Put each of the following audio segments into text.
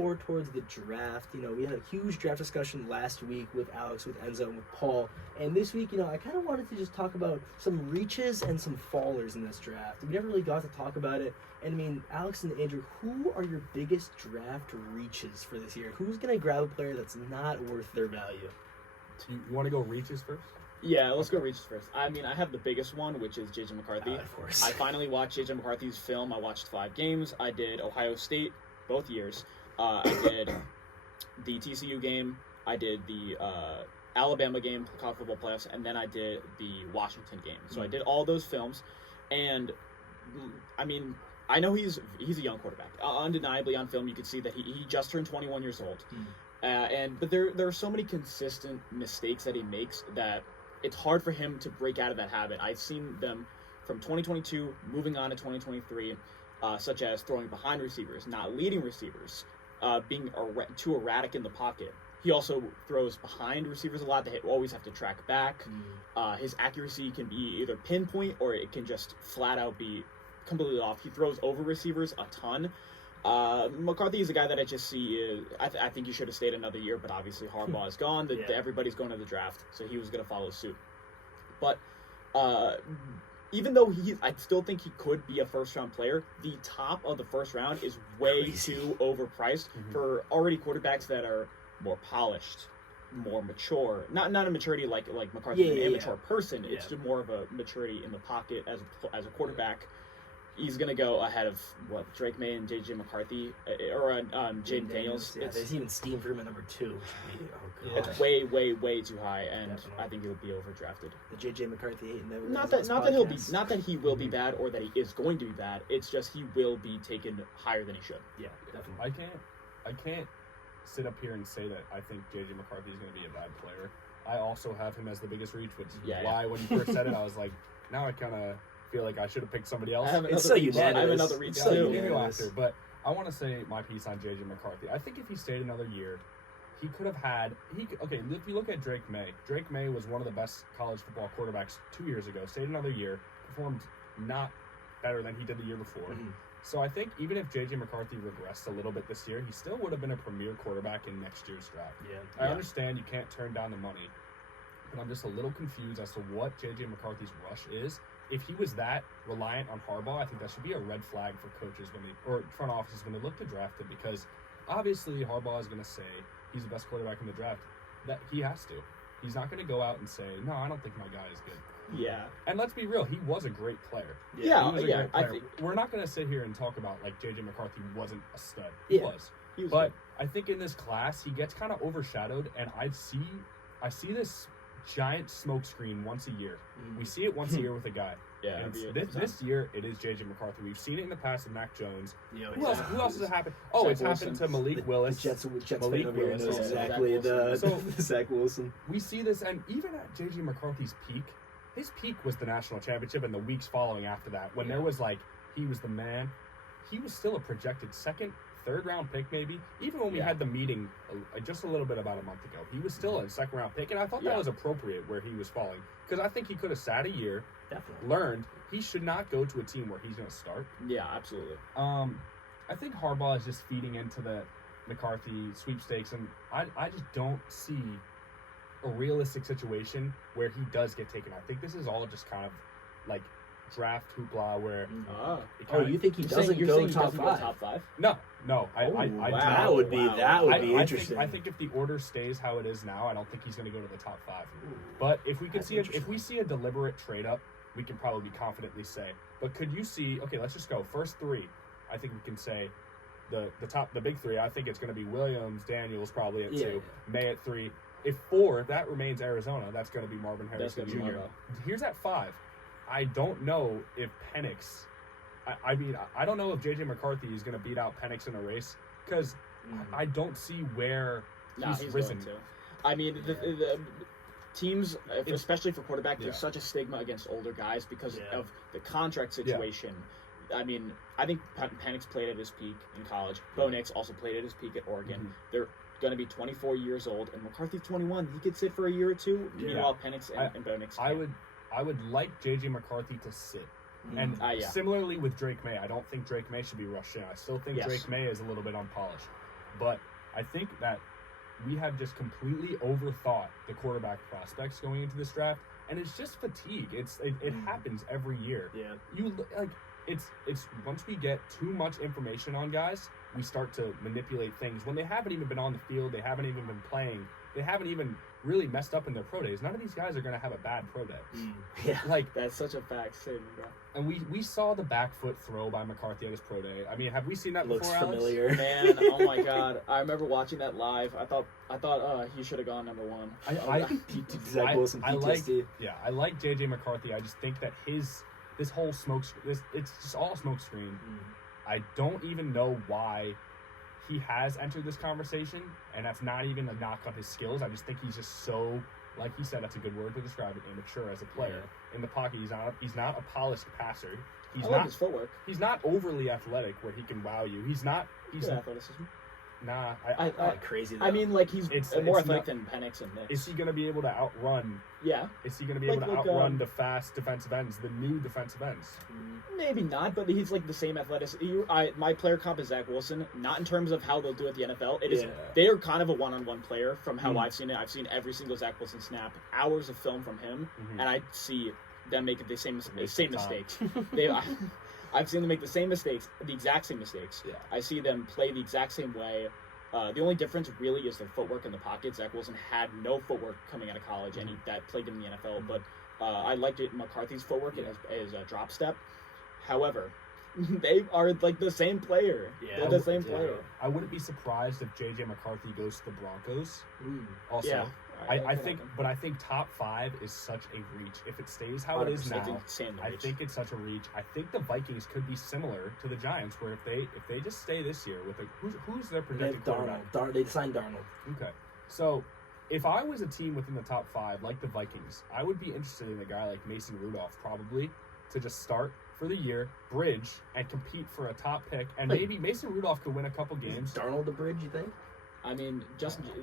more towards the draft. We had a huge draft discussion last week with Alex, with Enzo, and with Paul. And this week, I kind of wanted to just talk about some reaches and some fallers in this draft. We never really got to talk about it. And Alex and Andrew, who are your biggest draft reaches for this year? Who's going to grab a player that's not worth their value? You want to go reaches first? Yeah, let's go reaches first. I have the biggest one, which is J.J. McCarthy. Of course. I finally watched J.J. McCarthy's film. I watched 5 games. I did Ohio State both years. I did the TCU game. I did the Alabama game, college football playoffs, and then I did the Washington game. So I did all those films, and I know he's a young quarterback. Undeniably on film, you could see that he just turned 21 years old. But there are so many consistent mistakes that he makes that it's hard for him to break out of that habit. I've seen them from 2022 moving on to 2023, such as throwing behind receivers, not leading receivers, being too erratic in the pocket. He also throws behind receivers a lot. They always have to track back. His accuracy can be either pinpoint or it can just flat out be completely off. He throws over receivers a ton. McCarthy is a guy that I just see. I think he should have stayed another year, but obviously Harbaugh is gone. Everybody's going to the draft, so he was going to follow suit. But even though I still think he could be a first-round player, the top of the first round is way too overpriced for already quarterbacks that are more polished, more mature. Not a maturity like McCarthy, an immature person. It's just more of a maturity in the pocket as a quarterback. He's going to go ahead of, Drake May and J.J. McCarthy, or Jaden Daniels. Yeah, there's even steam for him at number 2. It's way, way, way too high, and I think he'll be overdrafted. The J.J. McCarthy hate never. Not that he will be bad or that he is going to be bad. It's just he will be taken higher than he should. Yeah, definitely. I can't sit up here and say that I think J.J. McCarthy is going to be a bad player. I also have him as the biggest reach, which is why when you first said it, I was like, now I kind of feel like I should have picked somebody else. I have another reach too. But I want to say my piece on J.J. McCarthy. I think if he stayed another year, he could have had. Okay, if you look at Drake May was one of the best college football quarterbacks 2 years ago. Stayed another year, performed not better than he did the year before. So I think even if J.J. McCarthy regressed a little bit this year, he still would have been a premier quarterback in next year's draft. I understand you can't turn down the money, but I'm just a little confused as to what J.J. McCarthy's rush is. If he was that reliant on Harbaugh, I think that should be a red flag for coaches or front offices when they look to draft him, because obviously Harbaugh is going to say he's the best quarterback in the draft. That he has to. He's not going to go out and say, no, I don't think my guy is good. Yeah. And let's be real, he was a great player. He was a great player. We're not going to sit here and talk about like J.J. McCarthy wasn't a stud. He was. But I think in this class, he gets kind of overshadowed, and I see this giant smokescreen once a year. We see it once a year with a guy. This year it is J.J. McCarthy. We've seen it in the past with Mac Jones. Who else has it happened? It's happened to Malik Willis. Jets Malik Willis knows exactly the Zach Wilson. We see this, and even at J.J. McCarthy's peak, his peak was the national championship and the weeks following after that, when there was he was the man. He was still a projected second, third round pick maybe. Even when we had the meeting just a little bit about a month ago, he was still a second round pick, and I thought that was appropriate where he was falling, because I think he could have sat a year, learned he should not go to a team where he's going to start. Yeah, absolutely. I think Harbaugh is just feeding into the McCarthy sweepstakes, and I just don't see a realistic situation where he does get taken. I think this is all just kind of like draft hoopla where you think he doesn't go top 5? No. That would be interesting. I think if the order stays how it is now, I don't think he's going to go to the top 5. But if we see a deliberate trade up, we can probably confidently say. But could you see? Okay, let's just go first 3. I think we can say the big 3. I think it's going to be Williams, Daniels probably at 2, May at 3. If 4, that remains Arizona. That's going to be Marvin Harrison Jr. Here's at 5. I don't know if Penix. I don't know if J.J. McCarthy is going to beat out Penix in a race, because I don't see where he's risen. The teams, especially for quarterback, there's such a stigma against older guys because of the contract situation. I think Penix played at his peak in college. Bo Nix also played at his peak at Oregon. They're going to be 24 years old, and McCarthy's 21. He could sit for a year or two. Meanwhile, Penix and Bo Nix. I would like J.J. McCarthy to sit. And similarly with Drake May, I don't think Drake May should be rushed in. I still think Drake May is a little bit unpolished. But I think that we have just completely overthought the quarterback prospects going into this draft, and it's just fatigue. It happens every year. Yeah. It's once we get too much information on guys, we start to manipulate things when they haven't even been on the field, they haven't even been playing, they haven't even really messed up in their pro days. None of these guys are going to have a bad pro day. Yeah. Like, That's such a fact statement, bro. and we saw the back foot throw by McCarthy at his pro day. I mean, have we seen that Looks before, Alex? familiar. Man, oh my God! I remember watching that live. I thought he should have gone number one. Zach Wilson I like PTSD. I like JJ McCarthy. I just think that this whole it's just all smoke screen. I don't even know why he has entered this conversation, and that's not even a knock on his skills. I just think he's just so, like he said, that's a good word to describe it, immature as a player. In the pocket, he's not a polished passer. I like his footwork. He's not overly athletic where he can wow you. He's Good athleticism. nah. Not crazy though. I mean, like he's It's more not- athletic than Penix and Nix. Is he going to be able to outrun? Yeah, Is he going to be able to Like, outrun the fast defensive ends, the new defensive ends? maybe not, but he's like the same athletic. My player comp is Zach Wilson, not in terms of how they'll do at the NFL. It is Yeah. they are kind of a one-on-one player from how I've seen it. I've seen every single Zach Wilson snap, hours of film from him, and I see them make the same Waste of mistakes. I've seen them make the same mistakes, the exact same mistakes. Yeah. I see them play the exact same way. The only difference really is their footwork in the pocket. Zach Wilson had no footwork coming out of college, and that plagued him in the NFL. But I liked it, McCarthy's footwork and his drop step. However, they are like the same player. Yeah. They're the same Yeah. player. I wouldn't be surprised if JJ McCarthy goes to the Broncos. Mm. Also, Yeah. I think top 5 is such a reach. If it stays how it is 100% now, insane I reach. think it's such a reach. I think the Vikings could be similar to the Giants, where if they just stay this year with who's their They projected have quarterback? Darnold. They signed Darnold. Okay, so if I was a team within the top 5, like the Vikings, I would be interested in a guy like Mason Rudolph, probably, to just start for the year, bridge, and compete for a top pick, and Like- maybe Mason Rudolph could win a couple games. Is Darnold the bridge, you think? I mean,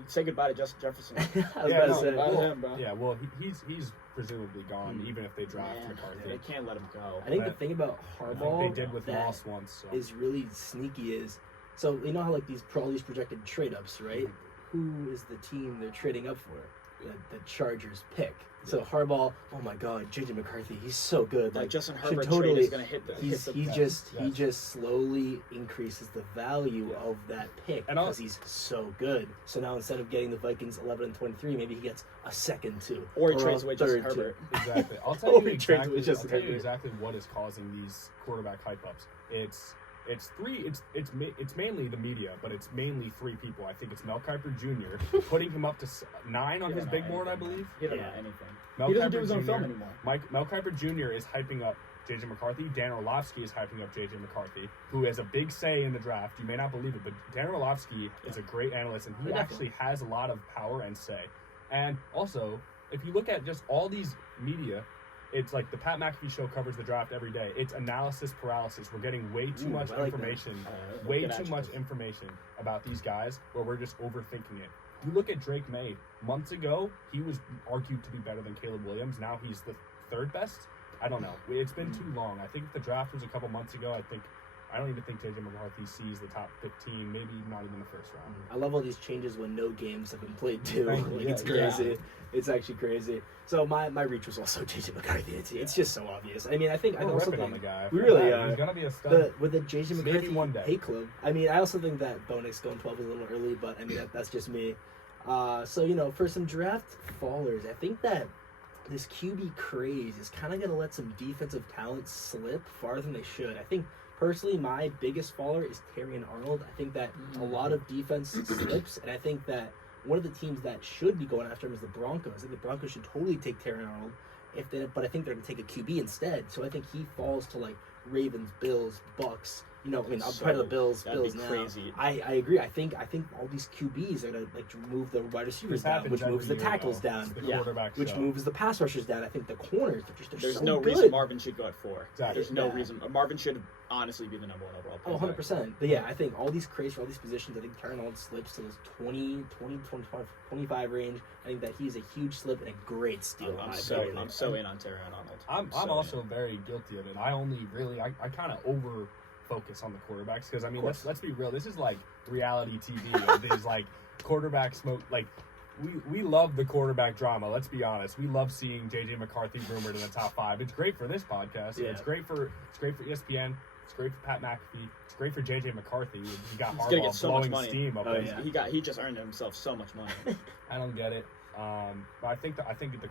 say goodbye to Justin Jefferson. I was Yeah, about to no, say. Bye to well, him, bro. Yeah, well, he's presumably gone, even if they draft Man, McCarthy. they can't let him go. I think the But thing about I Harbaugh think they did with that Moss once. So. is really sneaky is, so you know how like all these projected trade ups, right? Who is the team they're trading up for? The Chargers pick. So Harbaugh, oh my God, JJ McCarthy, he's so good. Like Justin should Herbert totally- trade is going to hit the. He Yes. just slowly increases the value Yeah. of that pick And I'll- because he's so good. So now instead of getting the Vikings 11 and 23, maybe he gets a second two, Or he a trades away Justin third two. Herbert. Exactly. I'll tell Or you he trades with exactly. I'll Justin tell you Herbert. exactly what is causing these quarterback hype ups. It's mainly the media, but it's mainly 3 people. I think it's Mel Kiper Jr. putting him up to 9 on He his don't big know board, I anything, believe. man. He don't Yeah. know anything. Mel He doesn't Kiper do his own Jr. film anymore. Mel Kiper Jr. is hyping up JJ McCarthy. Dan Orlovsky is hyping up JJ McCarthy, who has a big say in the draft. You may not believe it, but Dan Orlovsky is a great analyst, and he Yeah, actually has a lot of power and say. And also, if you look at just all these media, it's like the Pat McAfee show covers the draft every day. It's analysis paralysis. We're getting way too Ooh, much I like that. information, Good way too much adjective. information about these guys where we're just overthinking it. You look at Drake May. Months ago, he was argued to be better than Caleb Williams. Now he's the 3rd best. I don't know. It's been too long. I think if the draft was a couple months ago, I don't even think JJ McCarthy sees the top 15, maybe not even the first round. I love all these changes when no games have been played too. Thank you. Like, it's Yeah. crazy. It's actually crazy. So my reach was also JJ McCarthy. It's just so obvious. I mean, I We're also ripping on think the guy. we really Yeah, are. He's gonna be a stud. with the JJ Maybe McCarthy one day. hate club. I mean, I also think that Bo Nix going 12 is a little early, but I mean that's just me. So for some draft fallers, I think that this QB craze is kind of going to let some defensive talent slip farther than they should. I think personally, my biggest faller is Terrion Arnold. I think that a lot of defense slips, and I think that one of the teams that should be going after him is the Broncos. I think the Broncos should totally take Terrion Arnold, but I think they're going to take a QB instead. So I think he falls to like Ravens, Bills, Bucks. I'm part of the Bills. That'd Bills be now. crazy. I agree. I think all these QBs are gonna like move the wide receivers This down, happens which every moves the year, tackles though. down, It's the Yeah. quarterback which show. moves the pass rushers down. I think the corners they're There's so no good. reason Marvin should go at 4. Exactly. There's no Yeah. reason. Marvin should honestly be the number 1 overall pick. Oh, 100%. But yeah, I think all these crates for all these positions, I think Terrion Arnold slips to those 20, 25 range. I think that he's a huge slip and a great steal. in I'm my so opinion. in on Terrion Arnold. I'm So also very guilty of it. I only really I kind of focus on the quarterbacks because I mean, course. let's be real. This is like reality TV. Of these like quarterback smoke. Like we love the quarterback drama. Let's be honest. We love seeing JJ McCarthy rumored in the top 5. It's great for this podcast. Yeah. It's great for ESPN. It's great for Pat McAfee. It's great for JJ McCarthy. He got He's gonna get Harbaugh so much blowing money. steam up. Oh, his- yeah. He just earned himself so much money. I don't get it. But I think the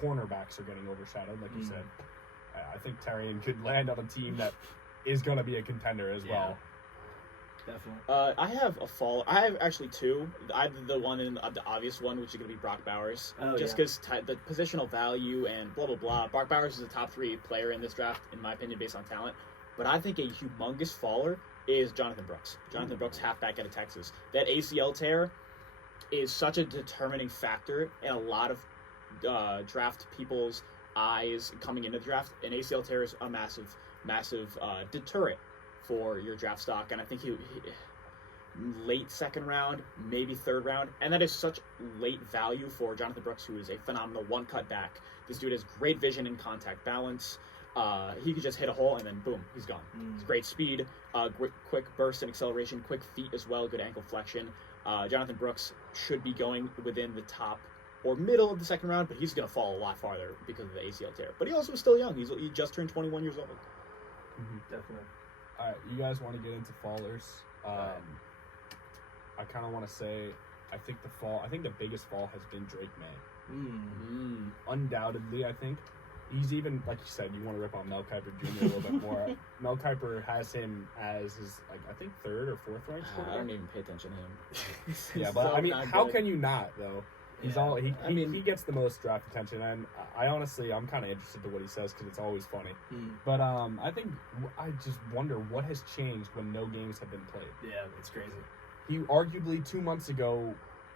cornerbacks are getting overshadowed, like you Mm. said. I think Terrian could land on a team that is going to be a contender as Yeah. well. Definitely. I have a fall. I have actually 2. I have the one in the obvious one, which is going to be Brock Bowers. Oh, Just because the positional value and blah blah blah. Brock Bowers is a top 3 player in this draft, in my opinion, based on talent. But I think a humongous faller is Jonathan Brooks. Jonathan Brooks, halfback out of Texas. That ACL tear is such a determining factor in a lot of draft people's eyes coming into the draft. An ACL tear is a massive deterrent for your draft stock, and I think he late 2nd round, maybe 3rd round, and that is such late value for Jonathan Brooks, who is a phenomenal one-cut back. This dude has great vision and contact balance. He could just hit a hole and then boom, he's gone. It's great speed, quick burst and acceleration, quick feet as well, good ankle flexion. Jonathan Brooks should be going within the top or middle of the 2nd round, but he's going to fall a lot farther because of the ACL tear. But he also is still young. He just turned 21 years old. Definitely. All right, you guys want to get into fallers? I kind of want to say, I think the biggest fall has been Drake May. Undoubtedly, I think. He's even, like you said, you want to rip on Mel Kiper Jr. a little bit more. Mel Kiper has him as his, like, I think 3rd or 4th ranked I quarterback. don't even pay attention to him. Yeah, but So I mean, not how good. can you not though? He's Yeah. all I mean- he gets the most draft attention, and I honestly I'm kind of interested to what he says because it's always funny. Mm. But I think I just wonder what has changed when no games have been played. Yeah, it's crazy. He arguably 2 months ago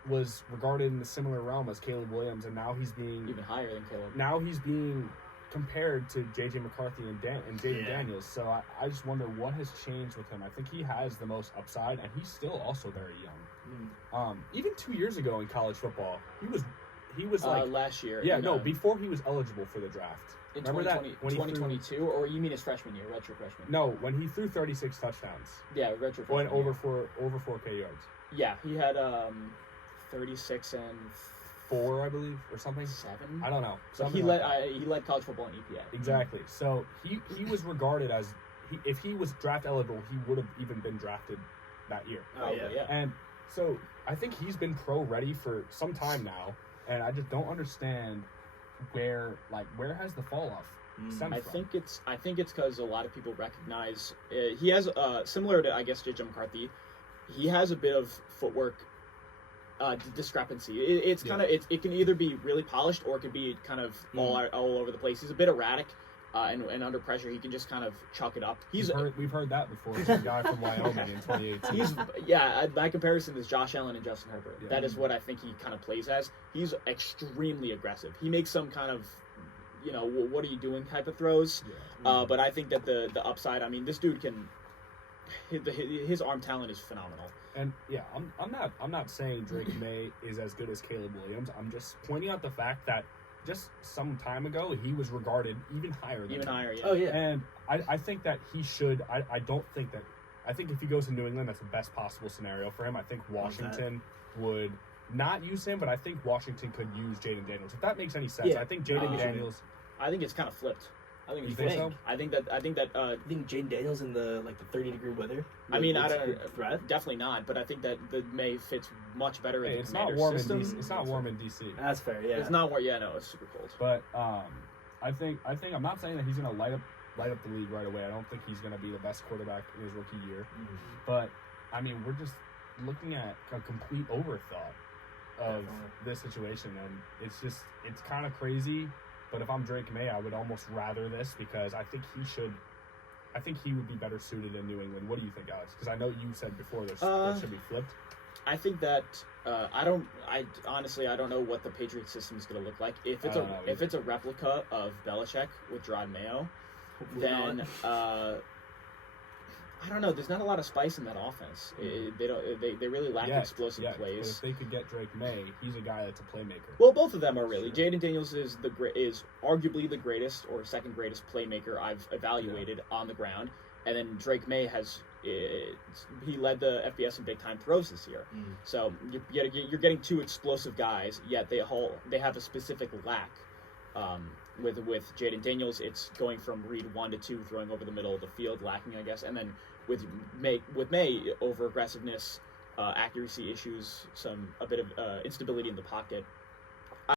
was regarded in a similar realm as Caleb Williams, and now he's being Even higher than Caleb. compared to JJ McCarthy and Jaden Yeah. Daniels. So I just wonder what has changed with him. I think he has the most upside, and he's still also very young. Even 2 years ago in college football, he was like Last year. yeah, in, no, before he was eligible for the draft. in Remember that 2020, when he threw- 2022, or you mean his freshman year, redshirt freshman? No, when he threw 36 touchdowns, Yeah, redshirt freshman. went over year. 4K yards, Yeah, he had 36 and 4 I believe or something. 7. I don't know. So Something he like led that. he led college football in EPA. Exactly. So he was regarded as if he was draft eligible, he would have even been drafted that year. Oh, yeah. yeah. And so I think he's been pro ready for some time now, and I just don't understand where has the fall off stemmed I from. think it's because a lot of people recognize he has similar to I guess JJ McCarthy. He has a bit of footwork discrepancy. It's kind of it can either be really polished or it can be kind of all over the place. He's a bit erratic, and under pressure he can just kind of chuck it up. We've heard that before. It's a guy from Wyoming in 2018. My comparison is Josh Allen and Justin Herbert. Yeah. That is what I think he kind of plays as. He's extremely aggressive. He makes some kind of, what are you doing type of throws. Yeah. But I think that the upside, I mean, this dude can, his arm talent is phenomenal. And yeah, I'm not saying Drake May is as good as Caleb Williams. I'm just pointing out the fact that just some time ago he was regarded even higher than Even him. higher, yeah. Oh, yeah. And I think that he should. I think if he goes to New England, that's the best possible scenario for him. I think Washington would not use him, but I think Washington could use Jaden Daniels. If that makes any sense, Yeah. I think Jaden Daniels. I think it's kind of flipped. I think You it's think flipped. so? I think that I think Jaden Daniels in the 30-degree weather. I mean, I it's don't a good threat. definitely not, but I think that the May fits much better in Hey, the it's not Commander warm system. in DC. It's not warm in DC. That's fair. Yeah. It's not warm. Yeah, no, it's super cold. But I think I'm not saying that he's gonna light up the league right away. I don't think he's gonna be the best quarterback in his rookie year. But I mean, we're just looking at a complete overthought of this situation, and it's kind of crazy. But if I'm Drake May, I would almost rather this because I think he would be better suited in New England. What do you think, Alex? Because I know you said before this should be flipped. I think that I honestly don't know what the Patriot system is going to look like. If it's I don't know if either. it's a replica of Belichick with Gerard Mayo, Hopefully then I don't know. There's not a lot of spice in that offense. They really lack explosive But plays. if they could get Drake May, he's a guy that's a playmaker. Well, both of them are really. Sure. Jaden Daniels is arguably the greatest or second greatest playmaker I've evaluated on the ground, and then Drake May he led the FBS in big time throws this year. So you're getting two explosive guys, yet they have a specific lack. With Jaden Daniels, it's going from read 1 to 2, throwing over the middle of the field, lacking, I guess, and then with May over aggressiveness, accuracy issues, a bit of instability in the pocket.